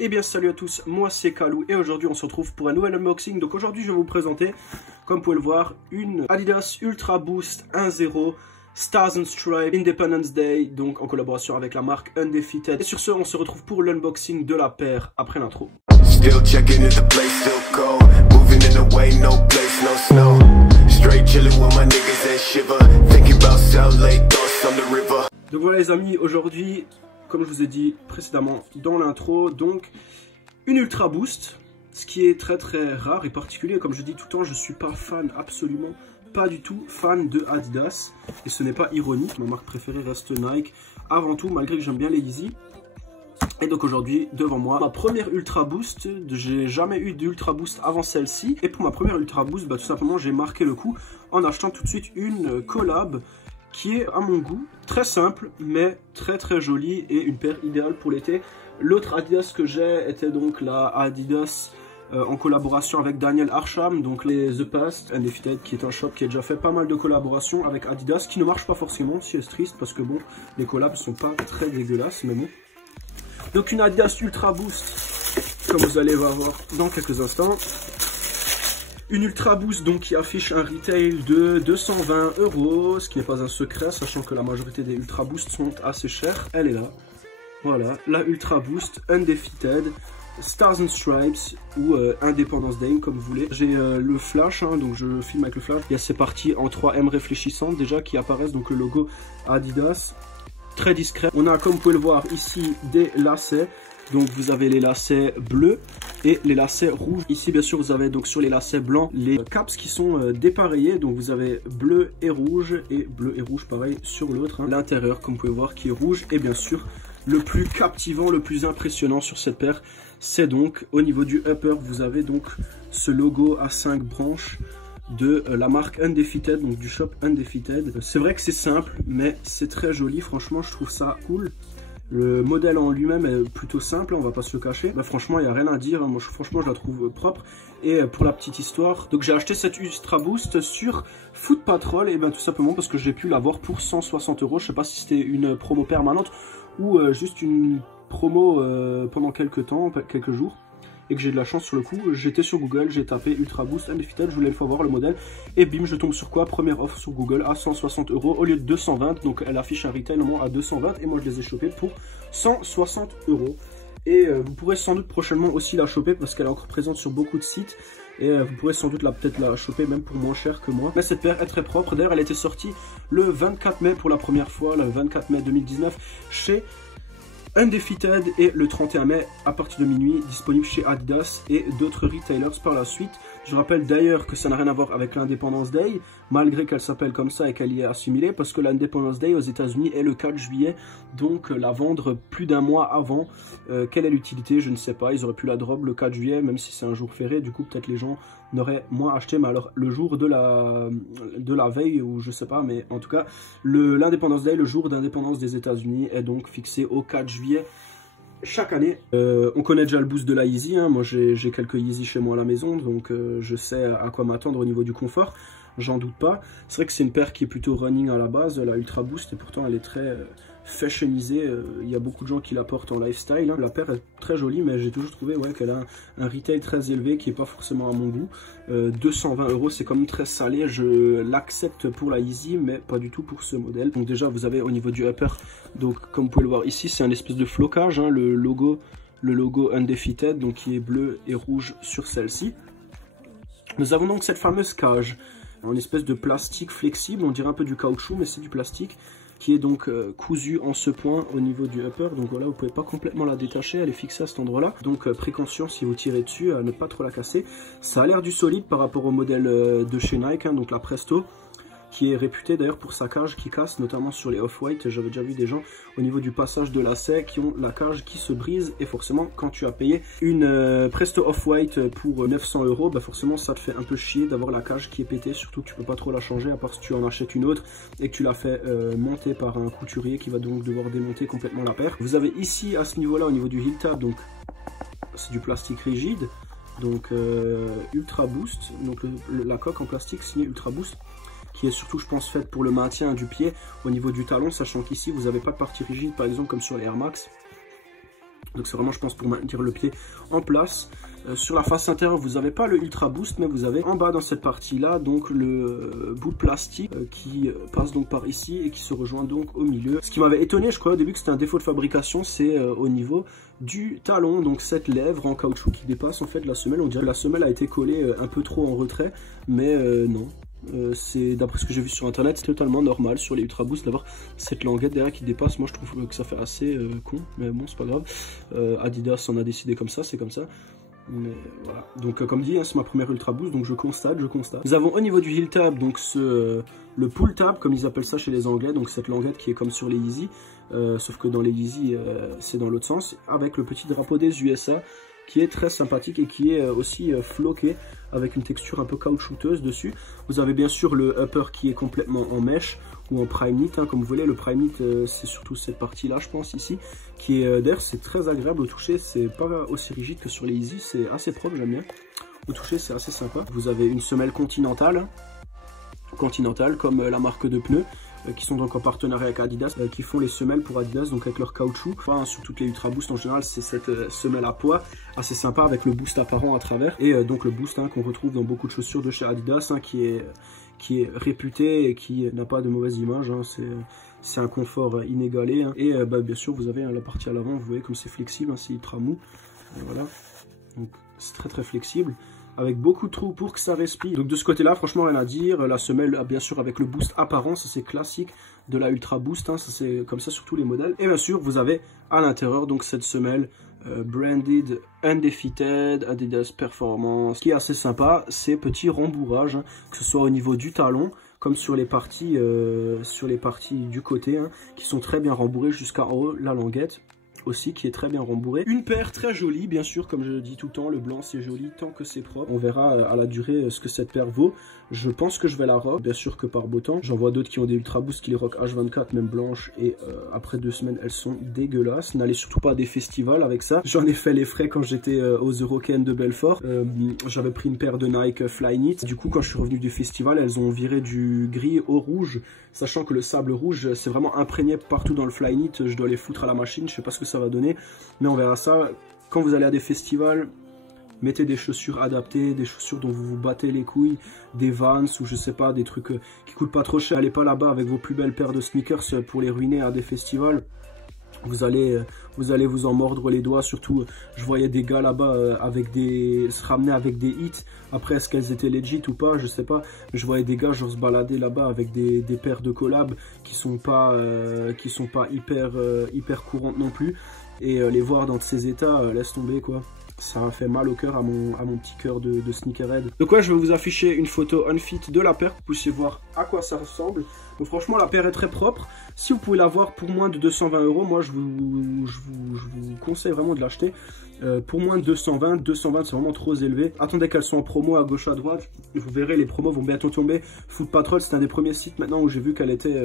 Eh bien salut à tous, moi c'est Kalou et aujourd'hui on se retrouve pour un nouvel unboxing. Donc aujourd'hui je vais vous présenter, comme vous pouvez le voir, une Adidas Ultra Boost 1.0 Stars and Stripes Independence Day, donc en collaboration avec la marque Undefeated. Et sur ce on se retrouve pour l'unboxing de la paire après l'intro. Donc voilà les amis, aujourd'hui, comme je vous ai dit précédemment dans l'intro, donc une Ultra Boost, ce qui est très rare et particulier. Comme je dis tout le temps, je suis pas fan, absolument pas du tout fan de Adidas, et ce n'est pas ironique, ma marque préférée reste Nike avant tout, malgré que j'aime bien les Yeezy. Et donc aujourd'hui, devant moi, ma première Ultra Boost. J'ai jamais eu d'Ultra Boost avant celle-ci, et pour ma première Ultra Boost, tout simplement j'ai marqué le coup en achetant tout de suite une collab qui est à mon goût très simple mais très jolie et une paire idéale pour l'été. L'autre Adidas que j'ai était donc la Adidas en collaboration avec Daniel Arsham, donc les The Past Undefeated, qui est un shop qui a déjà fait pas mal de collaborations avec Adidas, qui ne marche pas forcément, si c'est triste parce que bon, les collabs sont pas très dégueulasses, mais bon. Donc une Adidas Ultra Boost, comme vous allez voir dans quelques instants. Une Ultra Boost donc qui affiche un retail de 220 €, ce qui n'est pas un secret, sachant que la majorité des Ultra Boost sont assez chères. Elle est là. Voilà, la Ultra Boost Undefeated Stars and Stripes ou Independence Day comme vous voulez. J'ai le flash, donc je filme avec le flash. Il y a ces parties en 3M réfléchissantes déjà qui apparaissent, donc le logo Adidas, très discret. On a, comme vous pouvez le voir ici, des lacets. Donc vous avez les lacets bleus et les lacets rouges. Ici bien sûr vous avez donc sur les lacets blancs les caps qui sont dépareillés. Donc vous avez bleu et rouge pareil sur l'autre. L'intérieur comme vous pouvez voir qui est rouge. Et bien sûr le plus captivant, le plus impressionnant sur cette paire, c'est donc au niveau du upper, vous avez donc ce logo à 5 branches de la marque Undefeated, donc du shop Undefeated. C'est vrai que c'est simple mais c'est très joli, franchement je trouve ça cool. Le modèle en lui-même est plutôt simple, on va pas se le cacher. Franchement, il n'y a rien à dire. Moi, franchement, je la trouve propre. Et pour la petite histoire, donc j'ai acheté cette Ultra Boost sur Foot Patrol, et tout simplement parce que j'ai pu l'avoir pour 160 €. Je sais pas si c'était une promo permanente ou juste une promo pendant quelques temps, quelques jours. Et que j'ai de la chance sur le coup, j'étais sur Google, j'ai tapé Ultra Boost Undefeated, je voulais une fois voir le modèle, et bim, je tombe sur quoi? Première offre sur Google à 160 € au lieu de 220, donc elle affiche un retail au moins à 220, et moi je les ai chopés pour 160 €. Et vous pourrez sans doute prochainement aussi la choper parce qu'elle est encore présente sur beaucoup de sites, et vous pourrez sans doute peut-être la choper même pour moins cher que moi. Mais cette paire est très propre, d'ailleurs elle était sortie le 24 mai pour la première fois, le 24 mai 2019 chez Undefeated, et le 31 mai à partir de minuit disponible chez Adidas et d'autres retailers par la suite. Je rappelle d'ailleurs que ça n'a rien à voir avec l'Independence Day, malgré qu'elle s'appelle comme ça et qu'elle y est assimilée, parce que l'Independence Day aux États-Unis est le 4 juillet, donc la vendre plus d'un mois avant. Quelle est l'utilité? Je ne sais pas. Ils auraient pu la drop le 4 juillet, même si c'est un jour férié, du coup peut-être les gens n'auraient moins acheté, mais alors le jour de la veille, ou je sais pas, mais en tout cas l'Independence Day, le jour d'indépendance des États-Unis, est donc fixé au 4 juillet chaque année. On connaît déjà le boost de la Yeezy, moi j'ai quelques Yeezy chez moi à la maison, donc je sais à quoi m'attendre au niveau du confort, j'en doute pas. C'est vrai que c'est une paire qui est plutôt running à la base, la Ultra Boost, et pourtant elle est très fashionisée. Il y a beaucoup de gens qui la portent en lifestyle. La paire est très jolie, mais j'ai toujours trouvé qu'elle a un retail très élevé qui n'est pas forcément à mon goût. 220 €, c'est quand même très salé. Je l'accepte pour la Yeezy, mais pas du tout pour ce modèle. Donc déjà vous avez au niveau du upper, donc comme vous pouvez le voir ici, c'est un espèce de flocage, le logo Undefeated, donc qui est bleu et rouge sur celle-ci. Nous avons donc cette fameuse cage en espèce de plastique flexible, on dirait un peu du caoutchouc mais c'est du plastique, qui est donc cousue en ce point au niveau du upper. Donc voilà, vous pouvez pas complètement la détacher, elle est fixée à cet endroit là, donc précaution si vous tirez dessus à ne pas trop la casser. Ça a l'air du solide par rapport au modèle de chez Nike, donc la Presto, qui est réputée d'ailleurs pour sa cage qui casse, notamment sur les off-white. J'avais déjà vu des gens au niveau du passage de lacet qui ont la cage qui se brise, et forcément quand tu as payé une Presto off-white pour 900 €, forcément ça te fait un peu chier d'avoir la cage qui est pétée, surtout que tu peux pas trop la changer à part si tu en achètes une autre et que tu la fais monter par un couturier qui va donc devoir démonter complètement la paire. Vous avez ici à ce niveau là, au niveau du heel tab, donc c'est du plastique rigide, donc Ultra Boost, donc la coque en plastique signée Ultra Boost, qui est surtout je pense faite pour le maintien du pied au niveau du talon, sachant qu'ici vous n'avez pas de partie rigide par exemple comme sur les Air Max. Donc c'est vraiment je pense pour maintenir le pied en place. Sur la face intérieure vous n'avez pas le Ultra Boost, mais vous avez en bas dans cette partie là donc le bout de plastique qui passe donc par ici et qui se rejoint donc au milieu. Ce qui m'avait étonné, je crois au début que c'était un défaut de fabrication, c'est au niveau du talon, donc cette lèvre en caoutchouc qui dépasse en fait la semelle. On dirait que la semelle a été collée un peu trop en retrait, mais non. C'est d'après ce que j'ai vu sur internet, c'est totalement normal sur les Ultra Boost d'avoir cette languette derrière qui dépasse. Moi je trouve que ça fait assez con, mais bon c'est pas grave. Adidas en a décidé comme ça, c'est comme ça. Mais voilà, donc comme dit, hein, c'est ma première Ultra Boost, donc je constate. Nous avons au niveau du heel tab, donc le pull tab, comme ils appellent ça chez les Anglais, donc cette languette qui est comme sur les Yeezy, sauf que dans les Yeezy, c'est dans l'autre sens, avec le petit drapeau des USA, qui est très sympathique et qui est aussi floqué, avec une texture un peu caoutchouteuse dessus. Vous avez bien sûr le upper qui est complètement en mèche, ou en prime knit, hein, comme vous voulez. Le prime knit, c'est surtout cette partie-là, je pense, ici, qui est d'ailleurs, c'est très agréable au toucher, c'est pas aussi rigide que sur les Yeezy, c'est assez propre, j'aime bien. Au toucher, c'est assez sympa. Vous avez une semelle continentale comme la marque de pneus, qui sont donc en partenariat avec Adidas, qui font les semelles pour Adidas, donc avec leur caoutchouc. Enfin, sur toutes les Ultra Boost en général, c'est cette semelle à poids, assez sympa, avec le boost apparent à travers. Et donc le boost hein, qu'on retrouve dans beaucoup de chaussures de chez Adidas, hein, qui est réputé et qui n'a pas de mauvaise image, hein, c'est un confort inégalé. Hein. Et bien sûr, vous avez hein, la partie à l'avant, vous voyez comme c'est flexible, hein, c'est ultra mou. Et voilà, donc c'est très flexible, avec beaucoup de trous pour que ça respire. Donc de ce côté là franchement rien à dire. La semelle bien sûr avec le boost apparent, ça c'est classique de la Ultra Boost, hein, ça c'est comme ça sur tous les modèles. Et bien sûr vous avez à l'intérieur donc cette semelle branded Undefeated Adidas Performance, qui est assez sympa, ces petits rembourrages, hein, que ce soit au niveau du talon comme sur les parties du côté, hein, qui sont très bien rembourrées jusqu'en haut, la languette aussi qui est très bien rembourrée. Une paire très jolie, bien sûr, comme je le dis tout le temps, le blanc c'est joli tant que c'est propre. On verra à la durée ce que cette paire vaut. Je pense que je vais la rock, bien sûr que par beau temps. J'en vois d'autres qui ont des Ultra Boost qui les rock H24, même blanches, et après 2 semaines elles sont dégueulasses. N'allez surtout pas à des festivals avec ça. J'en ai fait les frais quand j'étais aux Eurocaines de Belfort. J'avais pris une paire de Nike Flyknit. Du coup quand je suis revenu du festival, elles ont viré du gris au rouge, sachant que le sable rouge c'est vraiment imprégné partout dans le Flyknit. Je dois les foutre à la machine, je sais pas ce que ça va donner, mais on verra ça. Quand vous allez à des festivals, mettez des chaussures adaptées, des chaussures dont vous vous battez les couilles, des Vans ou je sais pas, des trucs qui coûtent pas trop cher. Allez pas là-bas avec vos plus belles paires de sneakers pour les ruiner à des festivals. Vous allez vous en mordre les doigts. Surtout, je voyais des gars là-bas se ramener avec des hits. Après, est-ce qu'elles étaient legit ou pas, je sais pas. Mais je voyais des gars genre se balader là-bas avec des paires de collab qui sont pas hyper courantes non plus. Et les voir dans ces états, laisse tomber quoi. Ça a fait mal au cœur à mon petit cœur de sneakerhead. Donc ouais, je vais vous afficher une photo unfit de la paire pour que vous puissiez voir à quoi ça ressemble. Donc franchement, la paire est très propre. Si vous pouvez l'avoir pour moins de 220 €, moi je vous conseille vraiment de l'acheter. Pour moins de 220 c'est vraiment trop élevé. Attendez qu'elles soient en promo à gauche à droite. Vous verrez, les promos vont bientôt tomber. Foot Patrol, c'est un des premiers sites maintenant où j'ai vu qu'elle était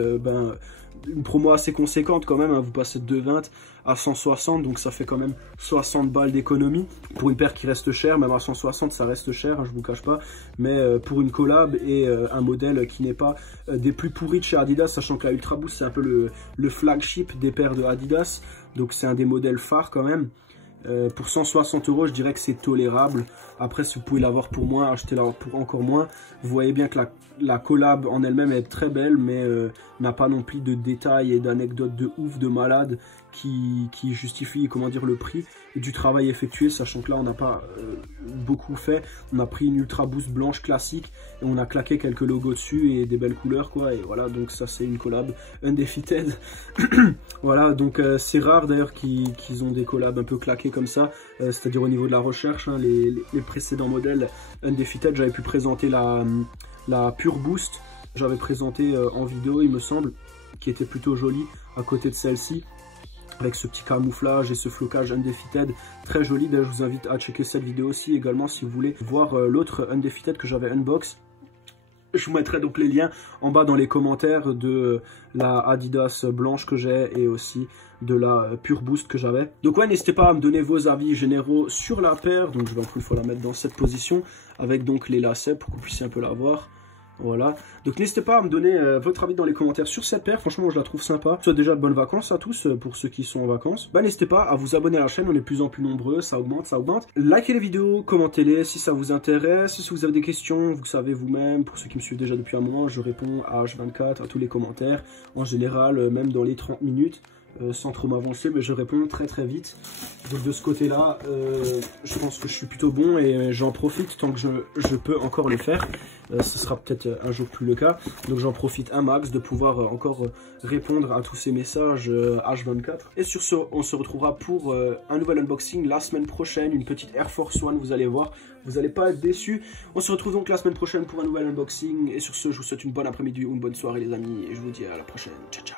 une promo assez conséquente quand même, hein. Vous passez de 220 à 160, donc ça fait quand même 60 balles d'économie pour une paire qui reste chère. Même à 160 ça reste cher, hein, je vous cache pas, mais pour une collab et un modèle qui n'est pas des plus pourris de chez Adidas, sachant que la Ultra Boost c'est un peu le flagship des paires de Adidas, donc c'est un des modèles phares quand même. Pour 160 €, je dirais que c'est tolérable. Après, si vous pouvez l'avoir pour moins, achetez-la pour encore moins. Vous voyez bien que la collab en elle-même est très belle, mais n'a pas non plus de détails et d'anecdotes de ouf, de malade, qui justifient, comment dire, le prix et du travail effectué, sachant que là, on n'a pas beaucoup fait. On a pris une Ultra Boost blanche classique et on a claqué quelques logos dessus et des belles couleurs, quoi. Et voilà, donc ça, c'est une collab Undefeated. Voilà, donc c'est rare d'ailleurs qu'ils ont des collabs un peu claqués comme ça, c'est-à-dire au niveau de la recherche, hein, les précédents modèles Undefeated, j'avais pu présenter la Pure Boost, j'avais présenté en vidéo il me semble, qui était plutôt jolie à côté de celle-ci, avec ce petit camouflage et ce flocage Undefeated, très joli. D'ailleurs je vous invite à checker cette vidéo aussi également si vous voulez voir l'autre Undefeated que j'avais unbox. Je vous mettrai donc les liens en bas dans les commentaires de la Adidas blanche que j'ai et aussi de la Pure Boost que j'avais. Donc ouais, n'hésitez pas à me donner vos avis généraux sur la paire. Donc je vais encore une fois la mettre dans cette position avec donc les lacets pour que vous puissiez un peu la voir. Voilà, donc n'hésitez pas à me donner votre avis dans les commentaires sur cette paire, franchement moi, je la trouve sympa. Soit déjà de bonnes vacances à tous, pour ceux qui sont en vacances. Bah n'hésitez pas à vous abonner à la chaîne, on est de plus en plus nombreux, ça augmente, ça augmente. Likez les vidéos, commentez-les si ça vous intéresse, si vous avez des questions, vous savez vous-même, pour ceux qui me suivent déjà depuis un moment, je réponds à H24, à tous les commentaires, en général, même dans les 30 minutes. Sans trop m'avancer, mais je réponds très très vite. Donc de ce côté-là, je pense que je suis plutôt bon et j'en profite tant que je peux encore le faire. Ce sera peut-être un jour plus le cas. Donc j'en profite un max de pouvoir encore répondre à tous ces messages H24. Et sur ce, on se retrouvera pour un nouvel unboxing la semaine prochaine. Une petite Air Force One, vous allez voir. Vous n'allez pas être déçus. On se retrouve donc la semaine prochaine pour un nouvel unboxing. Et sur ce, je vous souhaite une bonne après-midi ou une bonne soirée les amis. Et je vous dis à la prochaine. Ciao, ciao.